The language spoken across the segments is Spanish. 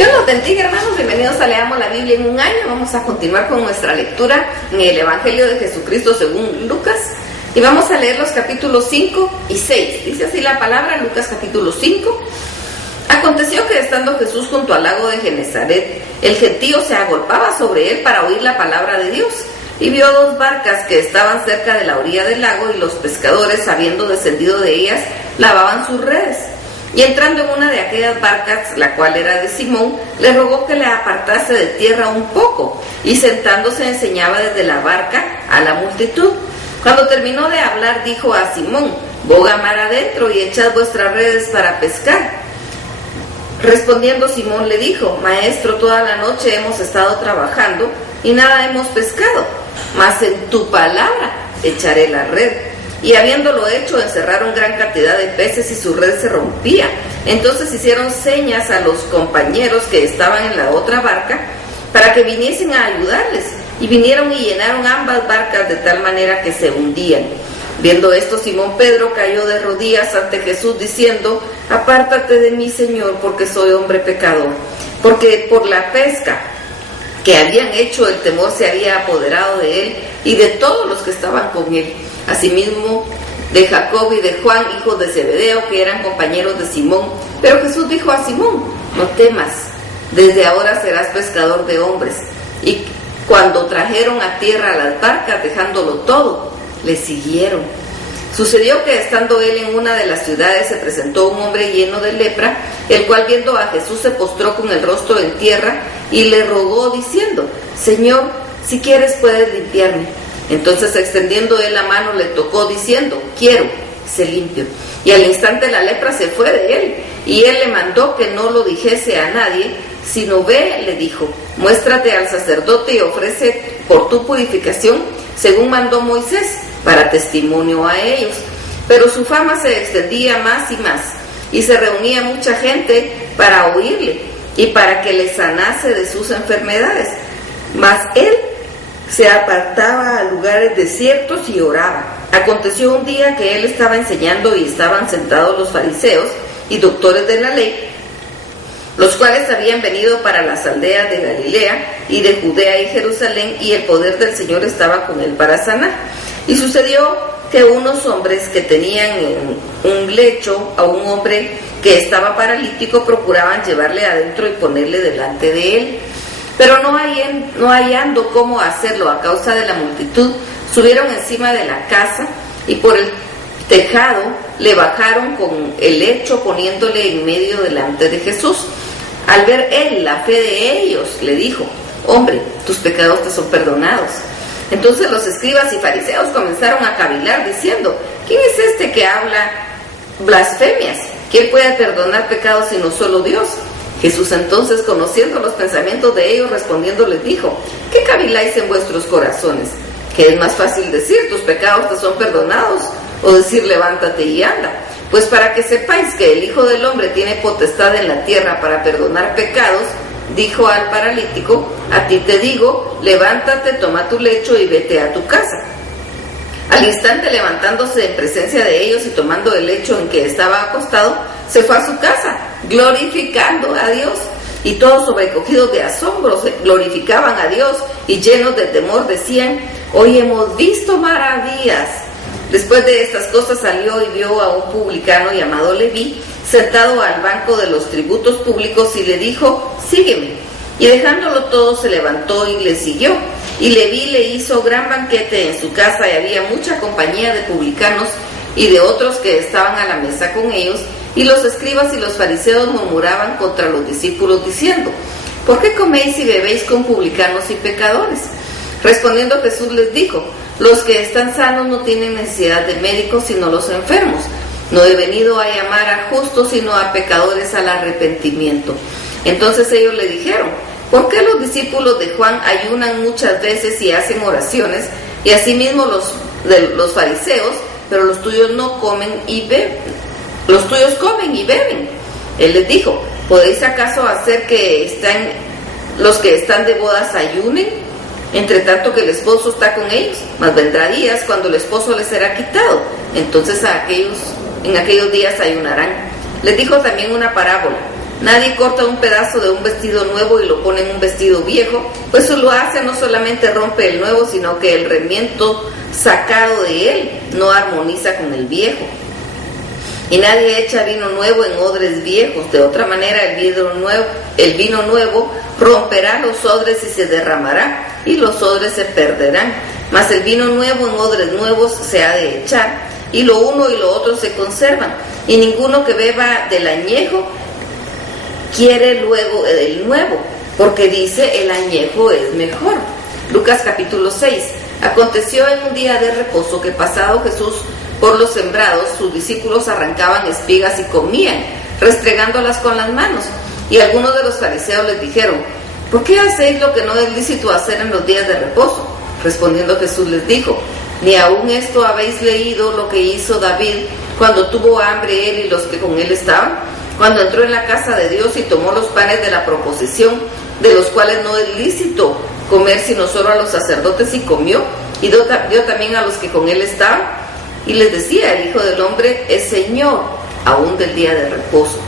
Dios nos bendiga, hermanos, bienvenidos a Leamos la Biblia en un año. Vamos a continuar con nuestra lectura en el Evangelio de Jesucristo según Lucas y vamos a leer los capítulos 5 y 6. Dice así la palabra, Lucas capítulo 5. Aconteció que estando Jesús junto al lago de Genesaret, el gentío se agolpaba sobre él para oír la palabra de Dios, y vio dos barcas que estaban cerca de la orilla del lago, y los pescadores, habiendo descendido de ellas, lavaban sus redes. Y entrando en una de aquellas barcas, la cual era de Simón, le rogó que le apartase de tierra un poco, y sentándose enseñaba desde la barca a la multitud. Cuando terminó de hablar, dijo a Simón: boga mar adentro y echad vuestras redes para pescar. Respondiendo Simón le dijo: Maestro, toda la noche hemos estado trabajando y nada hemos pescado, mas en tu palabra echaré la red. Y habiéndolo hecho, encerraron gran cantidad de peces y su red se rompía. Entonces hicieron señas a los compañeros que estaban en la otra barca para que viniesen a ayudarles, y vinieron y llenaron ambas barcas de tal manera que se hundían. Viendo esto, Simón Pedro cayó de rodillas ante Jesús diciendo: apártate de mí, Señor, porque soy hombre pecador. Porque por la pesca que habían hecho, el temor se había apoderado de él y de todos los que estaban con él, asimismo de Jacob y de Juan, hijos de Zebedeo, que eran compañeros de Simón. Pero Jesús dijo a Simón: no temas, desde ahora serás pescador de hombres. Y cuando trajeron a tierra las barcas, dejándolo todo, le siguieron. Sucedió que estando él en una de las ciudades, se presentó un hombre lleno de lepra, el cual viendo a Jesús se postró con el rostro en tierra y le rogó diciendo: Señor, si quieres puedes limpiarme. Entonces, extendiendo él la mano, le tocó diciendo: quiero, sé limpio. Y al instante la lepra se fue de él, y él le mandó que no lo dijese a nadie, sino ve, le dijo, muéstrate al sacerdote y ofrece por tu purificación, según mandó Moisés, para testimonio a ellos. Pero su fama se extendía más y más, y se reunía mucha gente para oírle, y para que le sanase de sus enfermedades. Mas él se apartaba a lugares desiertos y oraba. Aconteció un día que él estaba enseñando y estaban sentados los fariseos y doctores de la ley, los cuales habían venido para las aldeas de Galilea y de Judea y Jerusalén, y el poder del Señor estaba con él para sanar. Y sucedió que unos hombres que tenían en un lecho a un hombre que estaba paralítico procuraban llevarle adentro y ponerle delante de él. Pero no hallando cómo hacerlo a causa de la multitud, subieron encima de la casa y por el tejado le bajaron con el lecho, poniéndole en medio delante de Jesús. Al ver él la fe de ellos, le dijo: hombre, tus pecados te son perdonados. Entonces los escribas y fariseos comenzaron a cavilar diciendo: ¿quién es este que habla blasfemias? ¿Quién puede perdonar pecados sino solo Dios? Jesús entonces, conociendo los pensamientos de ellos, respondiendo les dijo: ¿qué caviláis en vuestros corazones? ¿Qué es más fácil decir: tus pecados te son perdonados? O decir: levántate y anda. Pues para que sepáis que el Hijo del Hombre tiene potestad en la tierra para perdonar pecados, dijo al paralítico: a ti te digo, levántate, toma tu lecho y vete a tu casa. Al instante, levantándose en presencia de ellos y tomando el lecho en que estaba acostado, se fue a su casa, glorificando a Dios. Y todos, sobrecogidos de asombro, glorificaban a Dios, y llenos de temor decían: hoy hemos visto maravillas. Después de estas cosas salió y vio a un publicano llamado Leví, sentado al banco de los tributos públicos, y le dijo: sígueme. Y dejándolo todo, se levantó y le siguió. Y Leví le hizo gran banquete en su casa, y había mucha compañía de publicanos y de otros que estaban a la mesa con ellos. Y los escribas y los fariseos murmuraban contra los discípulos diciendo: ¿por qué coméis y bebéis con publicanos y pecadores? Respondiendo Jesús les dijo: los que están sanos no tienen necesidad de médicos, sino los enfermos. No he venido a llamar a justos, sino a pecadores al arrepentimiento. Entonces ellos le dijeron: ¿por qué los discípulos de Juan ayunan muchas veces y hacen oraciones, y asimismo los fariseos, pero los tuyos no comen y beben? Los tuyos comen y beben. Él les dijo: ¿podéis acaso hacer que los que están de bodas ayunen, entre tanto que el esposo está con ellos? Mas vendrá días cuando el esposo les será quitado, entonces en aquellos días ayunarán. Les dijo también una parábola: Nadie corta un pedazo de un vestido nuevo y lo pone en un vestido viejo, pues eso lo hace, no solamente rompe el nuevo, sino que el remiendo sacado de él no armoniza con el viejo. Y nadie echa vino nuevo en odres viejos, de otra manera el vino nuevo romperá los odres y se derramará, y los odres se perderán. Mas el vino nuevo en odres nuevos se ha de echar, y lo uno y lo otro se conservan. Y ninguno que beba del añejo quiere luego el nuevo, porque dice el añejo es mejor. Lucas capítulo 6. Aconteció en un día de reposo que pasado Jesús por los sembrados, sus discípulos arrancaban espigas y comían, restregándolas con las manos. Y algunos de los fariseos les dijeron: ¿por qué hacéis lo que no es lícito hacer en los días de reposo? Respondiendo Jesús les dijo: ¿ni aún esto habéis leído lo que hizo David cuando tuvo hambre él y los que con él estaban? Cuando entró en la casa de Dios y tomó los panes de la proposición, de los cuales no es lícito comer sino solo a los sacerdotes, y comió, y dio también a los que con él estaban. Y les decía: el Hijo del Hombre es Señor aún del día de reposo.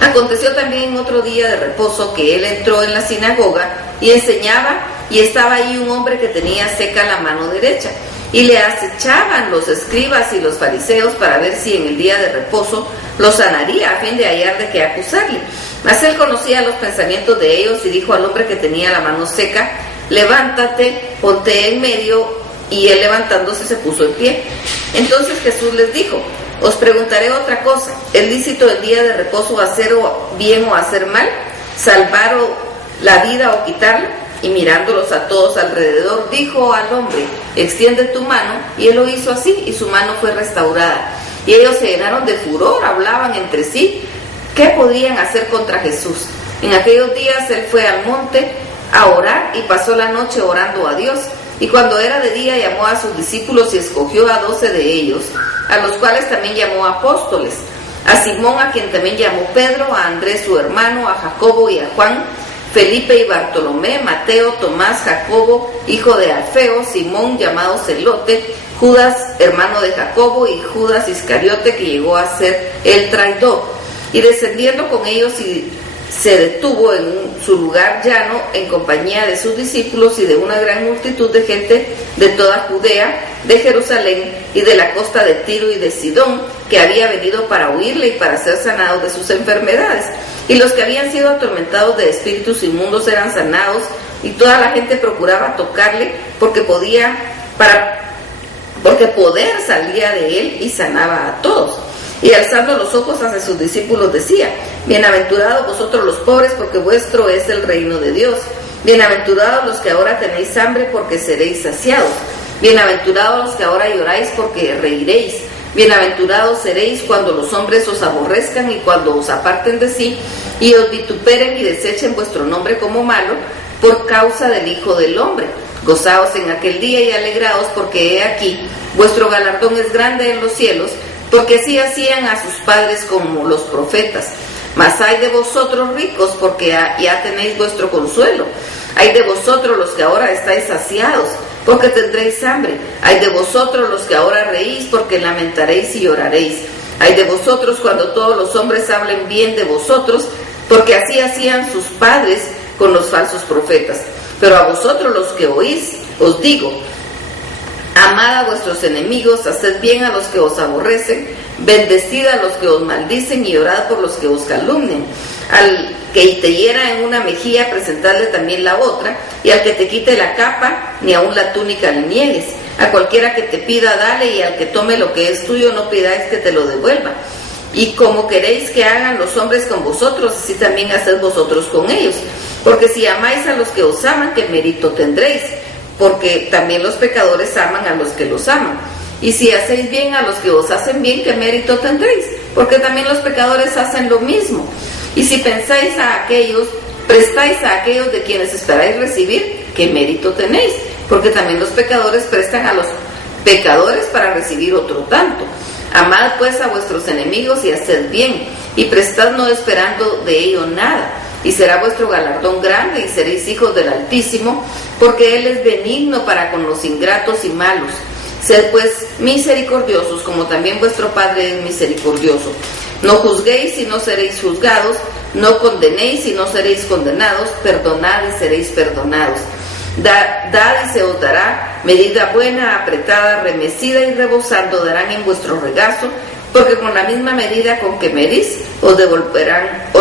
Aconteció también en otro día de reposo que él entró en la sinagoga y enseñaba, y estaba ahí un hombre que tenía seca la mano derecha. Y le acechaban los escribas y los fariseos para ver si en el día de reposo lo sanaría, a fin de hallar de qué acusarle. Mas él conocía los pensamientos de ellos y dijo al hombre que tenía la mano seca: levántate, ponte en medio. Y él, levantándose, se puso en pie. Entonces Jesús les dijo: os preguntaré otra cosa, ¿es lícito el día de reposo hacer bien o hacer mal? ¿Salvar la vida o quitarla? Y mirándolos a todos alrededor, dijo al hombre: extiende tu mano. Y él lo hizo así, y su mano fue restaurada. Y ellos se llenaron de furor, hablaban entre sí qué podían hacer contra Jesús. En aquellos días él fue al monte a orar, y pasó la noche orando a Dios. Y cuando era de día llamó a sus discípulos y escogió a 12 de ellos, a los cuales también llamó apóstoles: a Simón, a quien también llamó Pedro, a Andrés su hermano, a Jacobo y a Juan, Felipe y Bartolomé, Mateo, Tomás, Jacobo, hijo de Alfeo, Simón llamado Celote, Judas, hermano de Jacobo, y Judas Iscariote, que llegó a ser el traidor. Y descendiendo con ellos se detuvo en su lugar llano en compañía de sus discípulos y de una gran multitud de gente de toda Judea, de Jerusalén y de la costa de Tiro y de Sidón, que había venido para oírle y para ser sanados de sus enfermedades. Y los que habían sido atormentados de espíritus inmundos eran sanados, y toda la gente procuraba tocarle, porque poder salía de él y sanaba a todos. Y alzando los ojos hacia sus discípulos decía: bienaventurados vosotros los pobres, porque vuestro es el reino de Dios. Bienaventurados los que ahora tenéis hambre, porque seréis saciados. Bienaventurados los que ahora lloráis, porque reiréis. Bienaventurados seréis cuando los hombres os aborrezcan y cuando os aparten de sí, y os vituperen y desechen vuestro nombre como malo, por causa del Hijo del Hombre. Gozaos en aquel día y alegraos, porque he aquí, vuestro galardón es grande en los cielos, porque así hacían a sus padres como los profetas. Mas ay de vosotros ricos, porque ya tenéis vuestro consuelo. Ay de vosotros los que ahora estáis saciados, porque tendréis hambre. Ay de vosotros los que ahora reís, porque lamentaréis y lloraréis. Ay de vosotros cuando todos los hombres hablen bien de vosotros, porque así hacían sus padres con los falsos profetas. Pero a vosotros los que oís, os digo: amad a vuestros enemigos, haced bien a los que os aborrecen, bendecid a los que os maldicen y orad por los que os calumnian. Al que te hiera en una mejilla, presentadle también la otra, y al que te quite la capa, ni aun la túnica le niegues. A cualquiera que te pida, dale, y al que tome lo que es tuyo, no pidáis que te lo devuelva. Y como queréis que hagan los hombres con vosotros, así también haced vosotros con ellos. Porque si amáis a los que os aman, ¿qué mérito tendréis? Porque también los pecadores aman a los que los aman. Y si hacéis bien a los que os hacen bien, ¿qué mérito tendréis? Porque también los pecadores hacen lo mismo. Y si prestáis a aquellos de quienes esperáis recibir, ¿qué mérito tenéis? Porque también los pecadores prestan a los pecadores para recibir otro tanto. Amad pues a vuestros enemigos y haced bien, y prestad no esperando de ello nada, y será vuestro galardón grande, y seréis hijos del Altísimo, porque Él es benigno para con los ingratos y malos. Sed pues misericordiosos, como también vuestro Padre es misericordioso. No juzguéis y no seréis juzgados, no condenéis y no seréis condenados, perdonad y seréis perdonados. Dad y se os dará, medida buena, apretada, remecida y rebosando darán en vuestro regazo, porque con la misma medida con que medís, os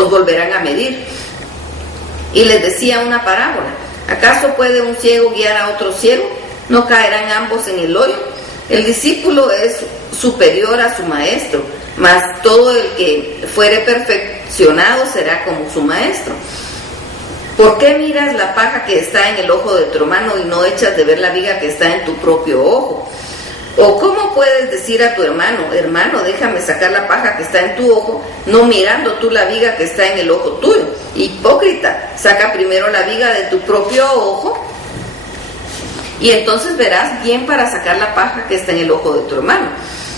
volverán a medir. Y les decía una parábola: ¿acaso puede un ciego guiar a otro ciego? ¿No caerán ambos en el hoyo? El discípulo es superior a su maestro, mas todo el que fuere perfeccionado será como su maestro. ¿Por qué miras la paja que está en el ojo de tu hermano y no echas de ver la viga que está en tu propio ojo? ¿O cómo puedes decir a tu hermano: hermano, déjame sacar la paja que está en tu ojo, no mirando tú la viga que está en el ojo tuyo? Hipócrita, saca primero la viga de tu propio ojo y entonces verás bien para sacar la paja que está en el ojo de tu hermano.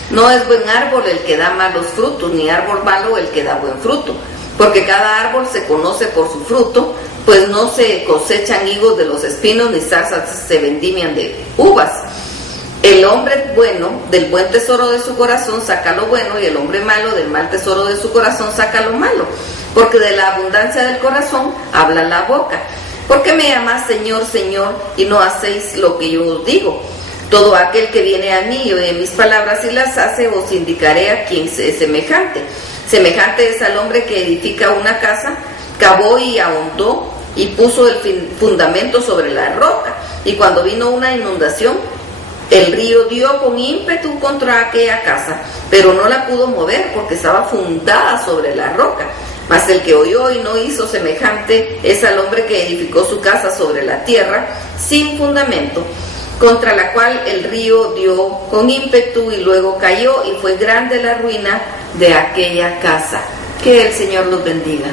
No es buen árbol el que da malos frutos, ni árbol malo el que da buen fruto, porque cada árbol se conoce por su fruto, pues no se cosechan higos de los espinos, ni zarzas se vendimian de uvas. El hombre bueno del buen tesoro de su corazón saca lo bueno, y el hombre malo del mal tesoro de su corazón saca lo malo, porque de la abundancia del corazón habla la boca. ¿Por qué me llamáis Señor, Señor, y no hacéis lo que yo os digo? Todo aquel que viene a mí y oye mis palabras y las hace, os indicaré a quién es semejante. Semejante es al hombre que edifica una casa, cavó y ahondó y puso el fundamento sobre la roca. Y cuando vino una inundación, el río dio con ímpetu contra aquella casa, pero no la pudo mover porque estaba fundada sobre la roca. Mas el que oyó y no hizo semejante es al hombre que edificó su casa sobre la tierra sin fundamento, contra la cual el río dio con ímpetu y luego cayó, y fue grande la ruina de aquella casa. Que el Señor los bendiga.